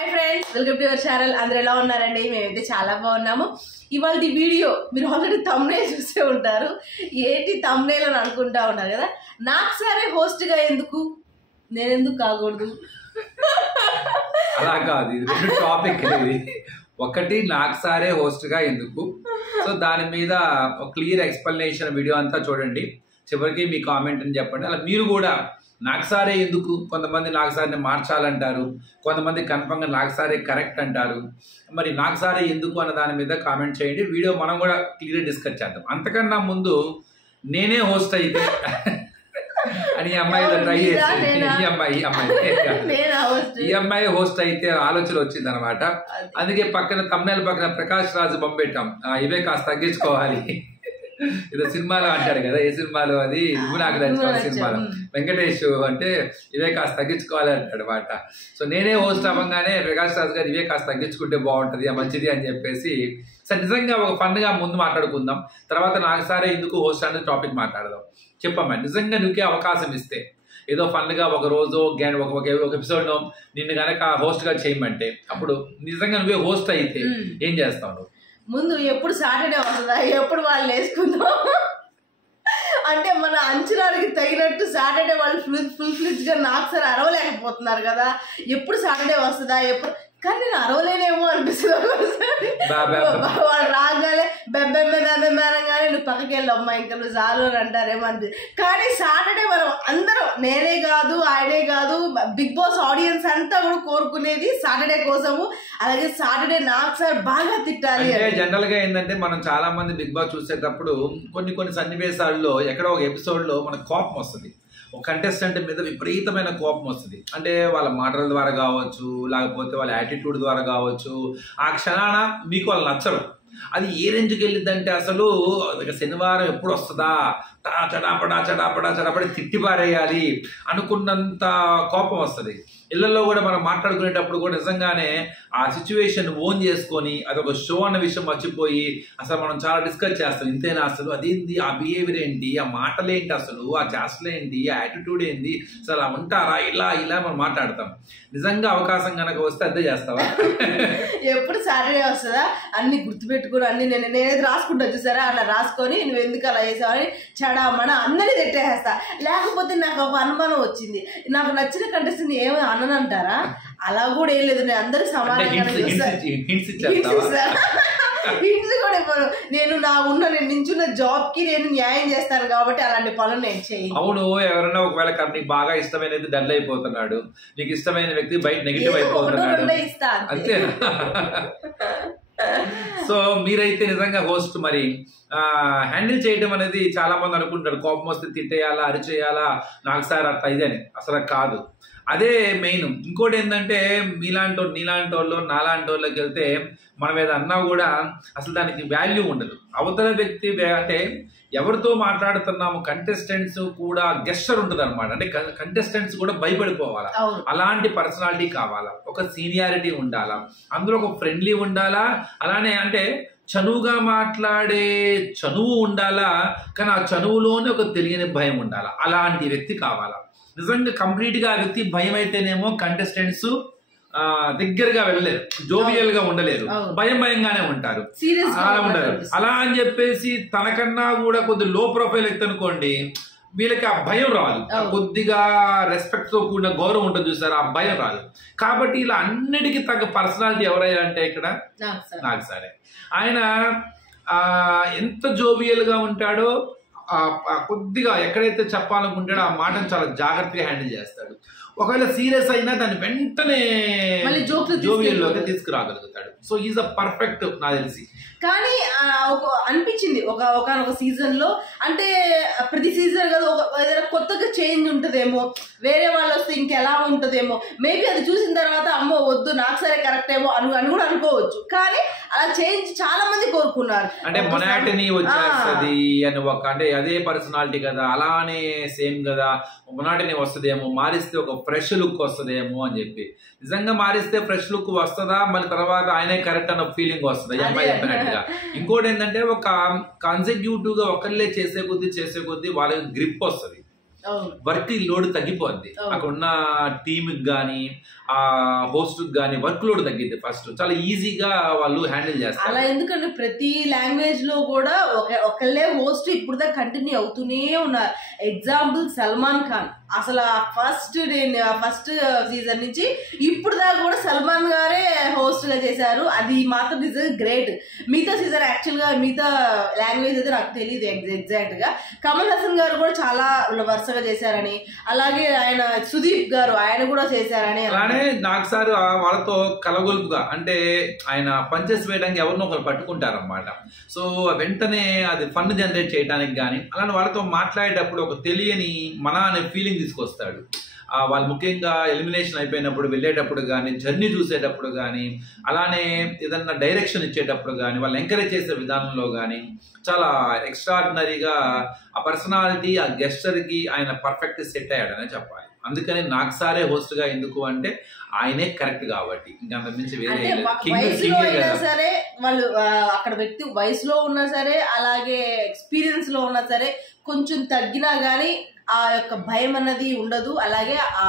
Hi friends, welcome to your channel. అందరూ ఎలా ఉన్నారండి? మేమైతే చాలా బాగున్నాము. ఇవాళ వీడియో మీరు ఆల్రెడీ థంబ్నెయిల్ చూసే ఉంటారు. ఏంటి థంబ్నెయిల్ అని అనుకుంటా ఉన్నారు కదా. నాకు సరే హోస్ట్గా ఎందుకు, నేనెందుకు కాకూడదు? అలా కాదు, ఇది రెండు టాపిక్. ఇది ఒకటి, నాకు సారే హోస్ట్గా ఎందుకు. సో దాని మీద ఒక క్లియర్ ఎక్స్ప్లెనేషన్ వీడియో అంతా చూడండి. చివరికి మీ కామెంట్ అని చెప్పండి. అలా మీరు కూడా నాకు సారే ఎందుకు, కొంతమంది నాకు సారిని మార్చాలంటారు, కొంతమంది కన్ఫర్మ్గా నాకు సారే కరెక్ట్ అంటారు. మరి నాకు సారే ఎందుకు అన్న దాని మీద కామెంట్ చేయండి. వీడియో మనం కూడా క్లియర్ డిస్కస్ చేద్దాం. అంతకన్నా ముందు నేనే హోస్ట్ అయితే అని అమ్మాయి ట్రై చేసి ఈ అమ్మాయి హోస్ట్ అయితే ఆలోచన వచ్చింది అనమాట. అందుకే పక్కన తమ్నెల్ పక్కన ప్రకాష్ రాజు బొమ్మ పెట్టాం. ఇవే కాస్త తగ్గించుకోవాలి. ఏదో సినిమాలో అంటాడు కదా, ఏ సినిమాలో అది, నువ్వు నాకు నచ్చుకోవాలి సినిమాలో వెంకటేష్ అంటే ఇవే కాస్త తగ్గించుకోవాలి అంటాడు అనమాట. సో నేనే హోస్ట్ అవ్వగానే ప్రకాష్ రాజు గారు ఇవే కాస్త తగ్గించుకుంటే బాగుంటుంది, మంచిది అని చెప్పేసి సార్ నిజంగా ఒక ఫన్గా ముందు మాట్లాడుకుందాం. తర్వాత నాకు సారే ఎందుకు హోస్ట్ అనేది టాపిక్ మాట్లాడదాం. చెప్పమ్మా, నిజంగా నువ్వుకే అవకాశం ఇస్తే ఏదో ఫన్గా ఒక రోజు ఒక ఎపిసోడ్ నిన్ను కనుక హోస్ట్గా చేయమంటే, అప్పుడు నిజంగా నువ్వే హోస్ట్ అయితే ఏం చేస్తావు? ముందు ఎప్పుడు సాటర్డే వస్తుందా, ఎప్పుడు వాళ్ళు వేసుకుందాం అంటే మన అంచనాలకి తగినట్టు సాటర్డే వాళ్ళు ఫుల్ ఫ్లెడ్జ్గా నాకు సరే అరవలేకపోతున్నారు కదా. ఎప్పుడు సాటర్డే వస్తుందా, ఎప్పుడు, కానీ నేను అరవలేనేమో అనిపిస్తుంది. వాళ్ళు రాగానే బెబ్బెమ్మగానే నువ్వు పక్కకి వెళ్ళమ్మా, ఇంకా నువ్వు చాలు అని అంటారేమో అనిపిస్తుంది. కానీ సాటర్డే మనం అందరం, నేనే కాదు ఆయనే కాదు, బిగ్ బాస్ ఆడియన్స్ అంతా కూడా కోరుకునేది సాటర్డే కోసము. అలాగే సాటర్డే నాకు సార్ బాగా తిట్టాలి. జనరల్ గా ఏంటంటే, మనం చాలా మంది బిగ్ బాస్ చూసేటప్పుడు కొన్ని సన్నివేశాల్లో ఎక్కడో ఒక ఎపిసోడ్ లో మనకు కోపం వస్తుంది. ఒక కంటెస్టెంట్ మీద విపరీతమైన కోపం వస్తుంది. అంటే వాళ్ళ మాటల ద్వారా కావచ్చు, లేకపోతే వాళ్ళ యాటిట్యూడ్ ద్వారా కావచ్చు. ఆ క్షణాన మీకు వాళ్ళు నచ్చరు. అది ఏ రేంజ్కి వెళ్ళిద్దంటే, అసలు శనివారం ఎప్పుడు వస్తుందా, చడాపడా తిట్టి పారేయాలి అనుకున్నంత కోపం వస్తుంది. ఇళ్లలో కూడా మనం మాట్లాడుకునేటప్పుడు కూడా నిజంగానే ఆ సిచ్యువేషన్ ఓన్ చేసుకొని అదొక షో అన్న విషయం మర్చిపోయి అసలు మనం చాలా డిస్కస్ చేస్తాం. ఇంతేనా అసలు, అదేంటి, ఆ బిహేవియర్ ఏంటి, ఆ మాటలు ఏంటి, అసలు ఆ చేష్టలు ఏంటి, ఆ యాటిట్యూడ్ ఏంటి, అసలు అలా ఉంటారా, ఇలా మనం మాట్లాడతాం. నిజంగా అవకాశం కనుక వస్తే అదే చేస్తావా? ఎప్పుడు సాటర్డే వస్తుందా అన్ని గుర్తుపెట్టుకుని అన్ని నేనేది రాసుకుంటా చూసారా, అలా రాసుకొని నువ్వు ఎందుకు అలా చేసావని చడామణ అందరినీ తిట్టేస్తా. లేకపోతే నాకు ఒక అనుమానం వచ్చింది, నాకు నచ్చిన కంటెస్టెంట్ ఏమో అననంటారా? అలా కూడా ఏం లేదు, నేను అందరూ సమానంగా కూడా ఇవ్వను. నేను నించున్న జాబ్ కి నేను న్యాయం చేస్తాను కాబట్టి అలాంటి పనులు నేను చేయను. అవును, ఎవరైనా ఒకవేళ నీకు బాగా ఇష్టమైనది డల్ అయిపోతున్నాడు, నీకు ఇష్టమైన వ్యక్తి బయట నెగిటివ్ అయిపోతున్నాడు, అంతే. సో మీరైతే నిజంగా హోస్ట్ మరి హ్యాండిల్ చేయడం అనేది చాలా మంది అనుకుంటారు, కోపం వస్తే తిట్టేయాలా, అరిచేయాలా, నాకు సార్ అట్లా ఇదని. అసలు కాదు, అదే మెయిన్. ఇంకోటి ఏంటంటే, నీలాంటి వాళ్ళు నాలాంటి వాళ్ళకి వెళ్తే మనం ఏదో అన్నా కూడా అసలు దానికి వాల్యూ ఉండదు. అవతల వ్యక్తి అంటే ఎవరితో మాట్లాడుతున్నాము, కంటెస్టెంట్స్ కూడా గెస్చర్ ఉంటుంది అనమాట. అంటే కంటెస్టెంట్స్ కూడా భయపడిపోవాలా, అలాంటి పర్సనాలిటీ కావాలా, ఒక సీనియారిటీ ఉండాలా, అందులో ఒక ఫ్రెండ్లీ ఉండాలా, అలానే అంటే చనువుగా మాట్లాడే చనువు ఉండాలా, కానీ ఆ చనువులోనే ఒక తెలియని భయం ఉండాలా. అలాంటి వ్యక్తి కావాలా. నిజంగా కంప్లీట్గా ఆ వ్యక్తి భయం అయితేనేమో కంటెస్టెంట్స్ దగ్గరగా వెళ్ళలేరు, జోవియల్ గా ఉండలేరు, భయంగానే ఉంటారు, అలా ఉండరు. అలా అని చెప్పేసి తనకన్నా కూడా కొద్ది లో ప్రొఫైల్ ఎత్తనుకోండి, వీళ్ళకి ఆ భయం రాదు. కొద్దిగా రెస్పెక్ట్ తో కూడిన గౌరవం ఉంటుంది చూసారు, ఆ భయం రాదు. కాబట్టి ఇలా అన్నిటికీ తగ్గ పర్సనాలిటీ ఎవరైనా అంటే ఇక్కడ నాకు సరే. ఆయన ఎంత జోవియల్ గా ఉంటాడో, కొద్దిగా ఎక్కడైతే చెప్పాలనుకుంటాడో ఆ మాటను చాలా జాగ్రత్తగా హ్యాండిల్ చేస్తాడు. ఒకవేళ సీరియస్ అయినా దాన్ని వెంటనే జోవియల్లోకి తీసుకురాగలుగుతాడు. సో ఈజ్ అ పర్ఫెక్ట్ నాకు తెలిసి. కానీ అనిపించింది ఒక సీజన్ లో, అంటే ప్రతి సీజన్ కదా ఏదైనా కొత్తగా చేంజ్ ఉంటుందేమో, వేరే వాళ్ళు వస్తే ఇంకెలా ఉంటుందేమో, మేబీ అది చూసిన తర్వాత అమ్మో వద్దు నాకు సరే కరెక్ట్ ఏమో అని కూడా అనుకోవచ్చు. కానీ అలా చేంజ్ చాలా మంది కోరుకున్నారు. అంటే మొనాటనీ వచ్చేస్తుంది అని అంటే అదే పర్సనాలిటీ కదా, అలానే సేమ్ కదా, మొనాటనీ వస్తుందేమో, మారిస్తే ఒక ఫ్రెష్ లుక్ వస్తుందేమో అని చెప్పి. నిజంగా మారిస్తే ఫ్రెష్ లుక్ వస్తుందా, మళ్ళీ తర్వాత ఆయనే కరెక్ట్ అన్న ఫీలింగ్ వస్తుంది అమ్మాయి చెప్పినట్టుగా. ఇంకోటి ఏంటంటే, ఒక కాన్సెక్యూటివ్ గా ఒకళ్ళే చేసే కొద్దీ వాళ్ళకి గ్రిప్ వస్తుంది. వర్క్ లోడ్ తగ్గిపోద్ది. అక్కడ ఉన్న టీమ్కి కానీ ఆ హోస్ట్ కానీ వర్క్ లోడ్ తగ్గిద్ది. ఫస్ట్ చాలా ఈజీగా వాళ్ళు హ్యాండిల్ చేస్తారు. అలా ఎందుకంటే ప్రతి లాంగ్వేజ్ లో కూడా ఒకళ్ళే హోస్ట్ ఇప్పుడు దాకా కంటిన్యూ అవుతూనే ఉన్నారు. ఎగ్జాంపుల్ సల్మాన్ ఖాన్, అసలు ఫస్ట్ సీజన్ నుంచి ఇప్పుడు దాకా కూడా సల్మాన్ గారే హోస్ట్ గా చేశారు. అది మాత్రం నిజంగా గ్రేట్. మిగతా సీజన్ యాక్చువల్ గా మిగతా లాంగ్వేజ్ అయితే నాకు తెలియదు ఎగ్జాక్ట్ గా. కమల్ హాసన్ గారు కూడా చాలా వరుసగా చేశారని, అలాగే ఆయన సుదీప్ గారు ఆయన కూడా చేశారని. అలానే నాకు సార్ వాళ్ళతో కలగొలుపుగా అంటే ఆయన పంచెస్ వేయడానికి ఎవరినో ఒకరు పట్టుకుంటారన్నమాట. సో వెంటనే అది ఫన్ జనరేట్ చేయడానికి కానీ అలానే వాళ్ళతో మాట్లాడేటప్పుడు ఒక తెలియని మన అనే ఫీలింగ్ తీసుకొస్తాడు. వాళ్ళు ముఖ్యంగా ఎలిమినేషన్ అయిపోయినప్పుడు వెళ్ళేటప్పుడు కానీ, జర్నీ చూసేటప్పుడు కానీ, అలానే ఏదన్నా డైరెక్షన్ ఇచ్చేటప్పుడు కానీ, వాళ్ళు ఎంకరేజ్ చేసే విధానంలో కానీ చాలా ఎక్స్ట్రాడినరీగా ఆ పర్సనాలిటీ, ఆ గెస్చర్కి ఆయన పర్ఫెక్ట్ సెట్ అయ్యాడనే చెప్పాలి. అందుకని నాకు సారే హోస్ట్గా ఎందుకు అంటే ఆయనే కరెక్ట్ కాబట్టి, ఇంకా మించి వేరే సరే వాళ్ళు అక్కడ వ్యక్తి వయసులో ఉన్నా సరే, అలాగే ఎక్స్పీరియన్స్ లో ఉన్నా సరే కొంచెం తగ్గినా గానీ ఆ యొక్క భయం అన్నది ఉండదు. అలాగే ఆ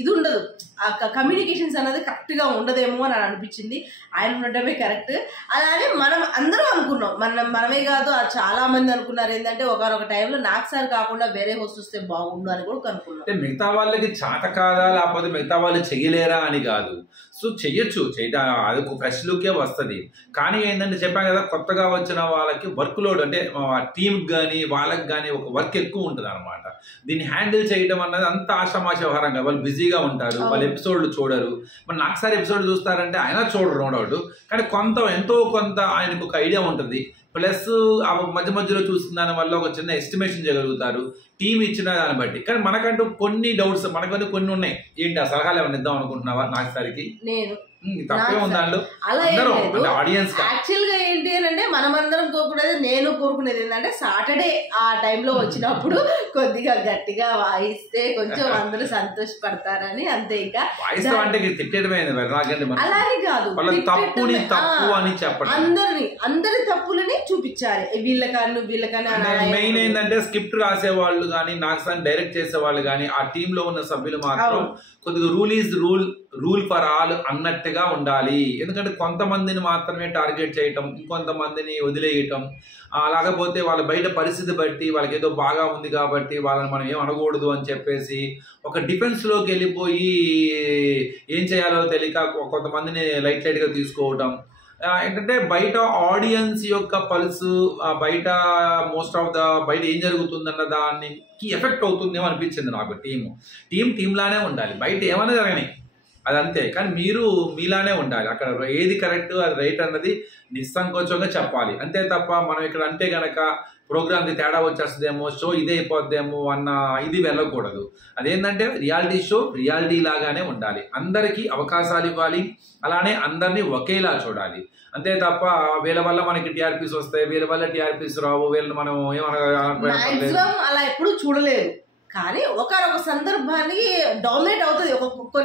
ఇది ఉండదు, ఆ కమ్యూనికేషన్స్ అన్నది కరెక్ట్ గా ఉండదేమో అని అనిపించింది. ఆయన ఉండటమే కరెక్ట్. అలానే మనం అందరం అనుకున్నాం, మనమే కాదు చాలా మంది అనుకున్నారు ఏంటంటే ఒకనొక టైంలో నాకు సార్ కాకుండా వేరే హోస్ట్ వస్తే బాగుండు అని కూడా అనుకున్నాం. మిగతా వాళ్ళకి చేత కాదా లేకపోతే మిగతా వాళ్ళు చెయ్యలేరా అని కాదు. సో చెయ్యొచ్చు, అది ఒక ఫ్రెష్ లుకే వస్తుంది. కానీ ఏంటంటే చెప్పాను కదా, కొత్తగా వచ్చిన వాళ్ళకి వర్క్ లోడ్ అంటే టీంకి కానీ వాళ్ళకి కానీ ఒక వర్క్ ఎక్కువ ఉంటుంది అనమాట. దీన్ని హ్యాండిల్ చేయడం అన్నది అంత ఆషామాష వ్యవహారంగా, వాళ్ళు బిజీగా ఉంటారు, వాళ్ళు ఎపిసోడ్లు చూడరు. మరి నాకు సార్ ఎపిసోడ్ చూస్తారంటే ఆయన చూడరు నో డౌట్, కానీ ఎంతో కొంత ఆయనకు ఒక ఐడియా ఉంటుంది. ప్లస్ ఆ మధ్య మధ్యలో చూసిన దాని వల్ల ఒక చిన్న ఎస్టిమేషన్ చేయగలుగుతారు టీం ఇచ్చిన దాన్ని బట్టి. కానీ మనకంటూ కొన్ని డౌట్స్ మనకంటూ కొన్ని ఉన్నాయి. ఏంటి ఆ సలహాలు ఏమైనా ఇద్దాం అనుకుంటున్నావా నాకు సారికి? నేను తప్పే ఉందాళ్ళు ఆడియన్స్ యాక్చువల్ గా ఏంటి అంటే మనమందరం కోరుకునేది, నేను కోరుకునేది ఏంటంటే సాటర్డే ఆ టైంలో వచ్చినప్పుడు కొద్దిగా గట్టిగా వాయిస్తే కొంచెం అందరూ సంతోషపడతారని, అంతే. ఇంకా అంటే తిట్టడమే అలానే కాదు, అందరి తప్పులని చూపించాలి. వీళ్ళకని మెయిన్ ఏంటంటే స్క్రిప్ట్ రాసే వాళ్ళు కానీ, నాకు డైరెక్ట్ చేసే వాళ్ళు కానీ, ఆ టీమ్ లో ఉన్న సభ్యులు మాత్రం కొద్దిగా rule is rule for all అన్నట్టుగా ఉండాలి. ఎందుకంటే కొంతమందిని మాత్రమే టార్గెట్ చేయటం, ఇంకొంతమందిని వదిలేయటం, లేకపోతే వాళ్ళ బయట పరిస్థితి బట్టి వాళ్ళకి ఏదో బాగా ఉంది కాబట్టి వాళ్ళని మనం ఏం అనకూడదు అని చెప్పేసి ఒక డిఫెన్స్లోకి వెళ్ళిపోయి ఏం చేయాలో తెలియక కొంతమందిని లైట్గా తీసుకోవటం. ఏంటంటే బయట ఆడియన్స్ యొక్క పల్స్, బయట మోస్ట్ ఆఫ్ బయట ఏం జరుగుతుందన్న దానికి ఎఫెక్ట్ అవుతుందేమో అనిపించింది నాకు. టీం లానే ఉండాలి, బయట ఏమైనా జరగని అదంతే. కానీ మీరు మీలానే ఉండాలి, అక్కడ ఏది కరెక్ట్ అది రైట్ అన్నది నిస్సంకోచంగా చెప్పాలి. అంతే తప్ప మనం ఇక్కడ అంటే గనక ప్రోగ్రామ్కి తేడా వచ్చేస్తుందేమో, షో ఇదే అయిపోద్దేమో అన్న ఇది వెళ్ళకూడదు. అదేంటంటే రియాలిటీ షో రియాలిటీ లాగానే ఉండాలి, అందరికీ అవకాశాలు ఇవ్వాలి, అలానే అందరినీ ఒకేలా చూడాలి. అంతే తప్ప వీళ్ళ వల్ల మనకి టీఆర్పీస్ వస్తాయి, వీళ్ళ వల్ల టీఆర్పీస్ రావు, వీళ్ళని మనం ఏమనగా అలా ఎప్పుడు చూడలేదు. కానీ ఒకనొక సందర్భానికి డామినేట్ అవుతుంది,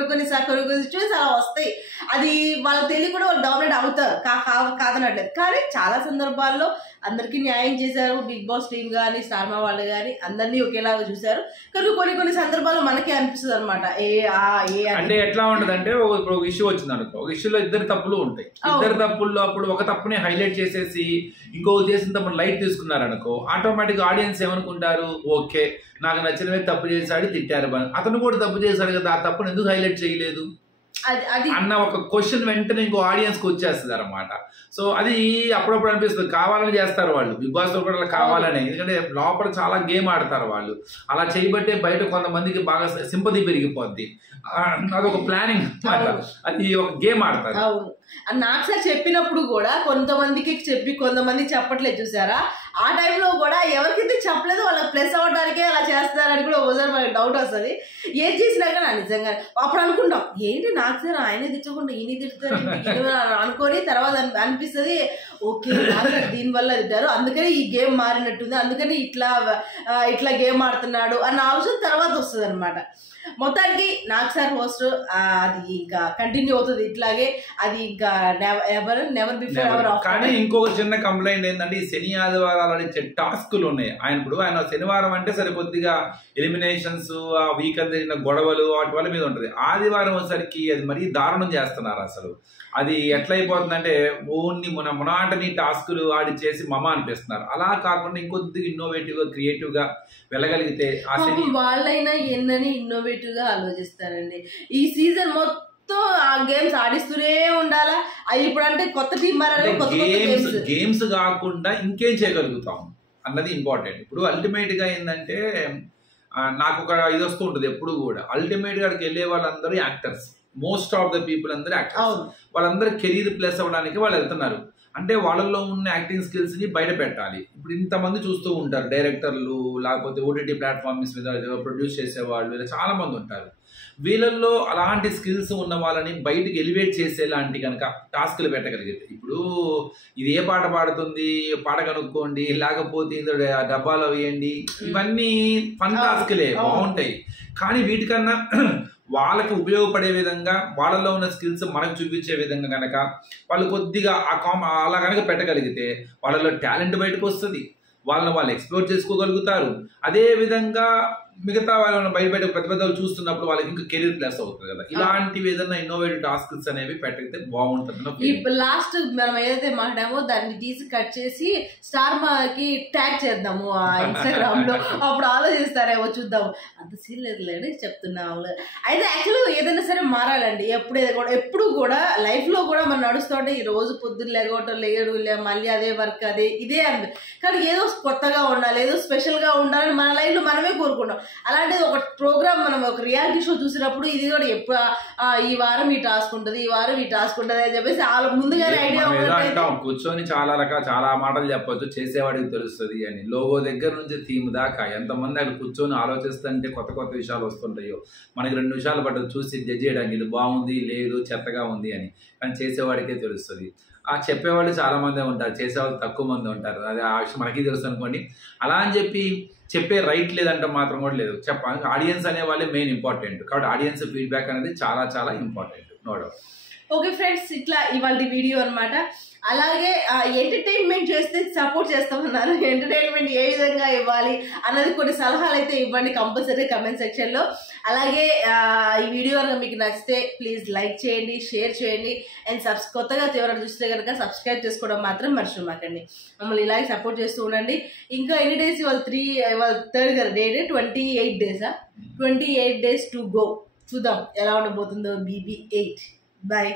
కొన్ని సిచ్యువేషన్స్ అలా వస్తాయి. అది వాళ్ళకి తెలియ కూడా వాళ్ళు డామినేట్ అవుతారు, కాదనట్లేదు. కానీ చాలా సందర్భాల్లో అందరికీ న్యాయం చేశారు. బిగ్ బాస్ టీం కానీ, స్టార్ మా వాళ్ళు కానీ అందరినీ ఒకేలాగా చూశారు. కానీ కొన్ని సందర్భాల్లో మనకే అనిపిస్తుంది అనమాట, అంటే ఎట్లా ఉంటుంది అంటే ఒక ఇష్యూ వచ్చింది అనుకో, ఒక ఇష్యూలో ఇద్దరు తప్పులు ఉంటాయి. ఇద్దరు తప్పుల్లో అప్పుడు ఒక తప్పుని హైలైట్ చేసేసి ఇంకొక చేసిన తప్పుడు లైట్ తీసుకున్నారనుకో, ఆటోమేటిక్ ఆడియన్స్ ఏమనుకుంటారు, ఓకే నాకు నచ్చిన మీద తప్పు చేశాడు, తిట్టారు, అతను కూడా తప్పు చేశాడు కదా, ఆ తప్పును ఎందుకు హైలైట్ చేయలేదు అన్న ఒక క్వశ్చన్ వెంటనే ఇంకో ఆడియన్స్ కి వచ్చేస్తుంది అనమాట. సో అది అప్పుడప్పుడు అనిపిస్తుంది, కావాలని చేస్తారు వాళ్ళు, బిగ్ బాస్ లో కూడా కావాలని. ఎందుకంటే లోపల చాలా గేమ్ ఆడతారు వాళ్ళు, అలా చేయబట్టే బయట కొంతమందికి బాగా సింపతి పెరిగిపోద్ది. అదొక ప్లానింగ్, అది ఒక గేమ్ ఆడతారు. నాకు సార్ చెప్పినప్పుడు కూడా కొంతమందికి చెప్పి కొంతమంది చెప్పట్లేదు చూసారా, ఆ టైంలో కూడా ఎవరికైతే చెప్పలేదు వాళ్ళకి ప్లస్ అవ్వడానికే అలా చేస్తారని కూడా ఒకసారి మనకి డౌట్ వస్తుంది. ఏం చేసినా కానీ నిజంగా అప్పుడు అనుకుంటాం, ఏంటి నాకు సార్ ఆయనే తిట్టకుండా ఈయన తిడతారు అనుకొని తర్వాత అనిపిస్తుంది, ఓకే దీనివల్ల తిట్టారు, అందుకని ఈ గేమ్ మారినట్టుంది, అందుకని ఇట్లా గేమ్ ఆడుతున్నాడు అన్న ఆలోచన తర్వాత వస్తుంది అనమాట. మొత్తానికి నాకు సార్ హోస్ట్ అది ఇంకా కంటిన్యూ అవుతుంది ఇట్లాగే, అది ఇంకా నెవర్ బిఫోర్ ఎవర్. కానీ ఇంకొక చిన్న కంప్లైంట్ ఏంటంటే ఈ శని ఆదివారాలు నరాలు అడిచే టాస్కులు ఉన్నాయి. ఆయన శనివారం అంటే సరే కొద్దిగా ఎలిమినేషన్స్, ఆ వీకెండ్ జరిగిన గొడవలు వాటి వల్ల మీద ఉంటుంది. ఆదివారం వచ్చేసరికి అది మరీ దారుణం చేస్తున్నారు. అసలు అది ఎట్లయిపోతుందంటే ఓన్లీ మొనాటనీ టాస్కులు ఆడి చేసి అనిపిస్తున్నారు. అలా కాకుండా ఇంకొద్దిగా ఇన్నోవేటివ్ గా క్రియేటివ్ గా వెళ్ళగలిగితే వాళ్ళైనా ఎన్నని ఇన్నోవేటివ్ గా ఆలోచిస్తారండి. ఈ సీజన్ మొత్తం ఆ గేమ్స్ ఆడిస్తూనే ఉండాలా. ఇప్పుడు అంటే కొత్త టీం గేమ్స్ కాకుండా ఇంకేం చేయగలుగుతాం అన్నది ఇంపార్టెంట్. ఇప్పుడు అల్టిమేట్ గా ఏంటంటే నాకు ఒక ఇది వస్తూ ఉంటుంది ఎప్పుడు కూడా, అల్టిమేట్ గా వెళ్ళే వాళ్ళందరూ actors, most of the people అందరూ యాక్టర్స్. వాళ్ళందరూ కెరీర్ ప్లస్ అవ్వడానికి వాళ్ళు వెళ్తున్నారు. అంటే వాళ్ళల్లో ఉన్న యాక్టింగ్ స్కిల్స్ ని బయట పెట్టాలి. ఇప్పుడు ఇంతమంది చూస్తూ ఉంటారు, డైరెక్టర్లు లేకపోతే ఓటీటీ ప్లాట్ఫామ్స్ మీద ప్రొడ్యూస్ చేసేవాళ్ళు, ఇలా చాలా మంది ఉంటారు. వీళ్ళల్లో అలాంటి స్కిల్స్ ఉన్న వాళ్ళని బయటకు ఎలివేట్ చేసేలాంటి కనుక టాస్క్లు పెట్టగలిగితే, ఇప్పుడు ఇది ఏ పాట పాడుతుంది, పాట కనుక్కోండి, లేకపోతే ఇందులో డబ్బాలో వేయండి, ఇవన్నీ ఫన్ టాస్క్లే, బాగుంటాయి. కానీ వీటికన్నా వాళ్ళకి ఉపయోగపడే విధంగా, వాళ్ళలో ఉన్న స్కిల్స్ మనకు చూపించే విధంగా కనుక వాళ్ళు కొద్దిగా అలా కనుక పెట్టగలిగితే వాళ్ళలో టాలెంట్ బయటకు వస్తుంది, వాళ్ళని వాళ్ళు ఎక్స్ప్లోర్ చేసుకోగలుగుతారు. అదే విధంగా మిగతా వాళ్ళని బయట పెద్ద చూస్తున్నప్పుడు వాళ్ళకి ఇంకా కెరీర్ ప్లస్ అవుతుంది కదా. ఇలాంటివి ఏదైనా ఇన్నోవేటివ్ టాస్క్స్ అనేవి పెట్టితే బాగుంటుంది. లాస్ట్ మనం ఏదైతే మాట్లాడామో దాన్ని తీసి కట్ చేసి స్టార్ మాకి ట్యాగ్ చేద్దాము ఇన్స్టాగ్రామ్ లో, అప్పుడు ఆలోచిస్తారేమో, చూద్దాము. అంత సీన్ లేదులేండి చెప్తున్నాము. అయితే యాక్చువల్గా ఏదైనా సరే మారాలండి. ఎప్పుడు కూడా లైఫ్ లో కూడా మనం నడుస్తుంటే ఈ రోజు పొద్దున్న లేడు మళ్ళీ అదే వర్క్ అదే ఇదే అంది. కానీ ఏదో కొత్తగా ఉండాలి, ఏదో స్పెషల్ గా ఉండాలని మన లైఫ్ లో మనమే కోరుకుంటాం. అలాంటిది ఒక ప్రోగ్రామ్, మనం ఒక రియాలిటీ షో చూసినప్పుడు ఇది కూడా ఎప్పుడు ఈ వారం ఈ టాస్క్ ఉంటుంది, ఈ వారం ఈ టాస్క్ ఉంటుంది అని చెప్పేసి ముందుగానే ఐడియా కూర్చొని చాలా మాటలు చెప్పొచ్చు, చేసేవాడికి తెలుస్తుంది అని. లోగో దగ్గర నుంచి థీమ్ దాకా ఎంతమంది అక్కడ కూర్చొని ఆలోచిస్తుంటే కొత్త విషయాలు వస్తుంటాయో. మనకి 2 నిమిషాలు పట్టదు చూసి జడ్జ్ చేయడానికి, ఇది బాగుంది లేదు చెత్తగా ఉంది అని. కానీ చేసేవాడికే తెలుస్తుంది. ఆ చెప్పేవాళ్ళు చాలా మంది ఉంటారు, చేసేవాళ్ళు తక్కువ మంది ఉంటారు. అది ఆ విషయం మనకి తెలుసు అనుకోండి. అలా అని చెప్పి చెప్పే రైట్ లేదంటే మాత్రం కూడా లేదు. చెప్పాలి, ఆడియన్స్ అనే వాళ్ళే మెయిన్ ఇంపార్టెంట్. కాబట్టి ఆడియన్స్ ఫీడ్బ్యాక్ అనేది చాలా important, no doubt. Okay friends, ఇట్లా ఇవాళ వీడియో అనమాట. అలాగే ఎంటర్టైన్మెంట్ చేస్తే సపోర్ట్ చేస్తామన్నారు. ఎంటర్టైన్మెంట్ ఏ విధంగా ఇవ్వాలి అన్నది కొన్ని సలహాలు అయితే ఇవ్వండి కంపల్సరీ కమెంట్ సెక్షన్లో. అలాగే ఈ వీడియో కనుక మీకు నచ్చితే ప్లీజ్ లైక్ చేయండి, షేర్ చేయండి. అండ్ కొత్తగా ఎవరైనా చూస్తే కనుక సబ్స్క్రైబ్ చేసుకోవడం మాత్రం మర్చిపోమాకండి. మమ్మల్ని ఇలాగే సపోర్ట్ చేస్తూ ఉండండి. ఇంకా ఎన్ని డేస్, ఇవాళ 3rd కదా డేట్, 28 డేసా, 28 days టు గో. చూద్దాం ఎలా ఉండబోతుందో BB8. Bye.